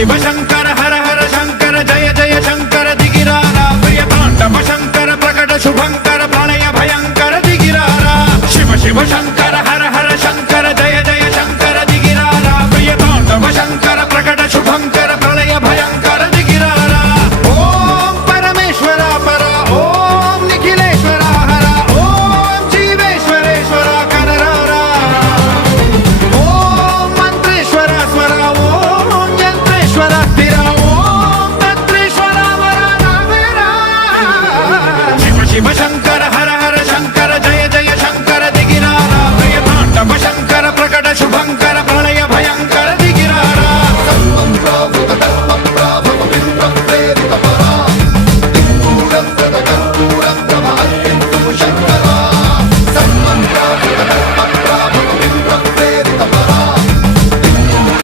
शिव शंकर हर हर शंकर जय जय शंकर दिगिरारा प्रिय तांडव शंकर प्रकट शुभंकर प्रलय भयंकर दिगिरारा शिव शिव शंकर